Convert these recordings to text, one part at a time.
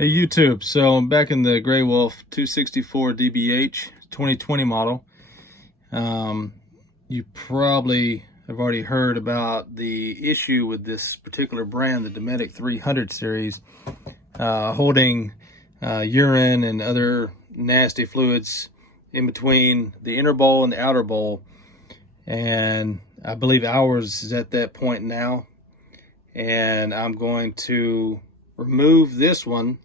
Hey YouTube, so I'm back in the Grey Wolf 264 DBH 2020 model. You probably have already heard about the issue with this particular brand, the Dometic 300 series, holding urine and other nasty fluids in between the inner bowl and the outer bowl. And I believe ours is at that point now. And I'm going to remove this one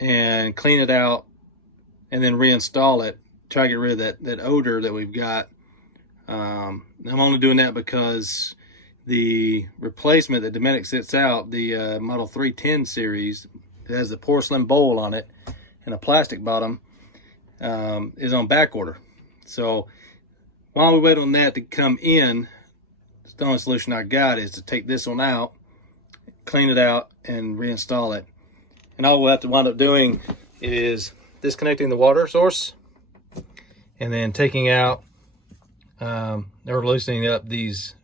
and clean it out and then reinstall it, try to get rid of that odor that we've got. I'm only doing that because the replacement that Dometic sets out, the model 310 series, it has the porcelain bowl on it and a plastic bottom, is on back order. So while we wait on that to come in, the only solution I got is to take this one out, clean it out, and reinstall it. And all we'll have to wind up doing is disconnecting the water source and then taking out or loosening up these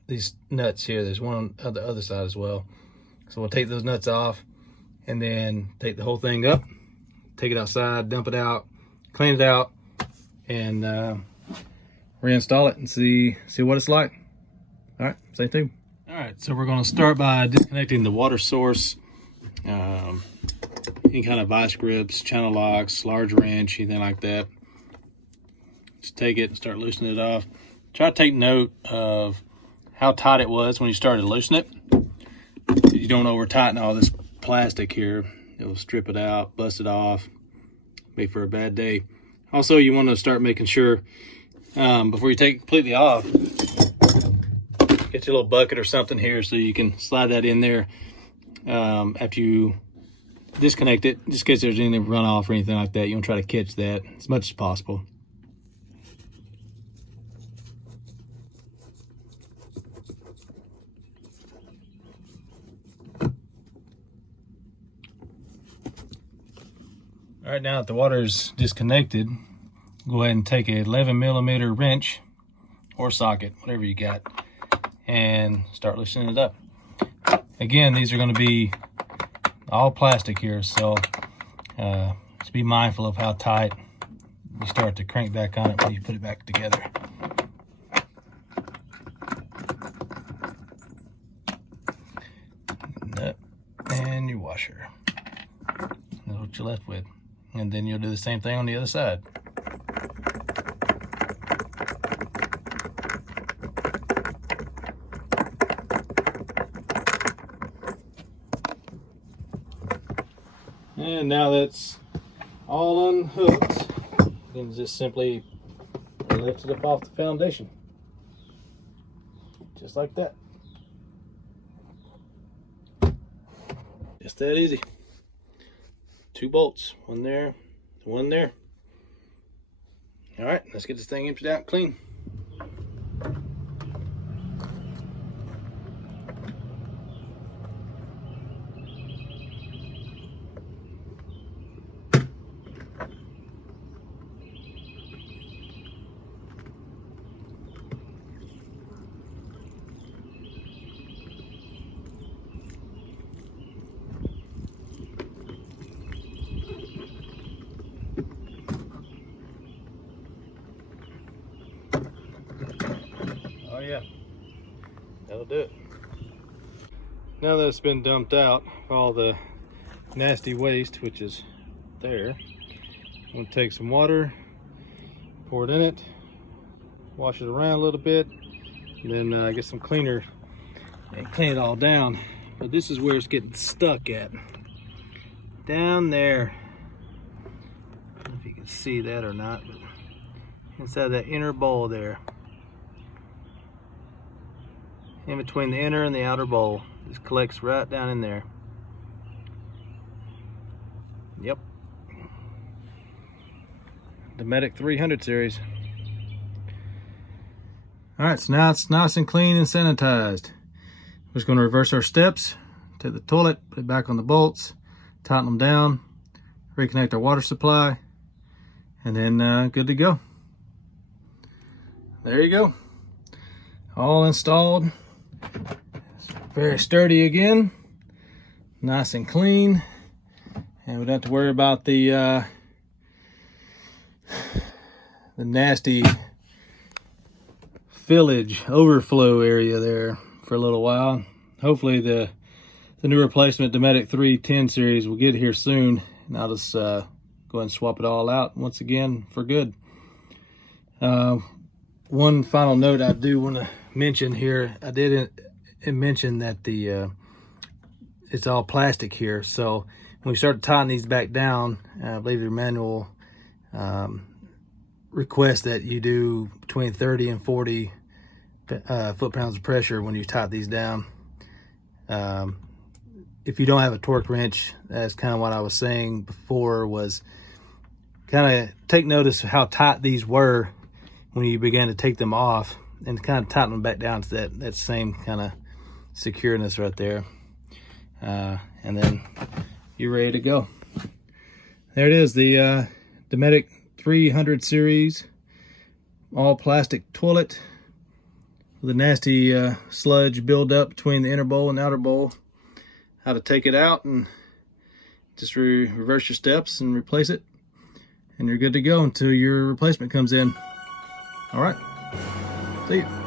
nuts here. There's one on the other side as well. So we'll take those nuts off and then take the whole thing up, take it outside, dump it out, clean it out, and reinstall it and see what it's like. All right, stay tuned. All right, so we're going to start by disconnecting the water source. Any kind of vice grips, channel locks, large wrench, anything like that. Just take it and start loosening it off. Try to take note of how tight it was when you started to loosen it. You don't over tighten all this plastic here. It'll strip it out, bust it off, make for a bad day. Also, you want to start making sure before you take it completely off, get your little bucket or something here so you can slide that in there after you disconnect it, just in case there's any runoff or anything like that. You want to try to catch that as much as possible. All right, now that the water is disconnected, go ahead and take a 11mm wrench or socket, whatever you got, and start loosening it up. Again, these are going to be all plastic here, so just be mindful of how tight you start to crank back on it when you put it back together. Nut and your washer. That's what you're left with. And then you'll do the same thing on the other side. And now that's all unhooked, you can just simply lift it up off the foundation. Just like that. Just that easy. 2 bolts, one there, one there. All right, let's get this thing emptied out clean. Oh yeah, that'll do it. Now that it's been dumped out, all the nasty waste, which is there, I'm going to take some water, pour it in it, wash it around a little bit, and then get some cleaner and clean it all down. But this is where it's getting stuck at. Down there. I don't know if you can see that or not, but inside that inner bowl there. In between the inner and the outer bowl. This collects right down in there. Yep. Dometic 300 series. Alright, so now it's nice and clean and sanitized. We're just going to reverse our steps, take the toilet, put it back on the bolts, tighten them down, reconnect our water supply, and then good to go. There you go. All installed. Very sturdy again, nice and clean. and we don't have to worry about the nasty fillage overflow area there for a little while. Hopefully the new replacement Dometic 310 series will get here soon, and I'll just go ahead and swap it all out once again for good. One final note I do want to mention here, I didn't mention that it's all plastic here, so when we start to tighten these back down, I believe the manual requests that you do between 30 and 40 foot-pounds of pressure when you tighten these down. If you don't have a torque wrench, that's kind of what I was saying before, was kind of take notice of how tight these were when you began to take them off, and kind of tighten them back down to that same kind of secureness right there. And then you're ready to go. There it is, the Dometic 300 series all plastic toilet with a nasty sludge buildup between the inner bowl and the outer bowl. How to take it out and just reverse your steps and replace it, and you're good to go until your replacement comes in. All right, see you.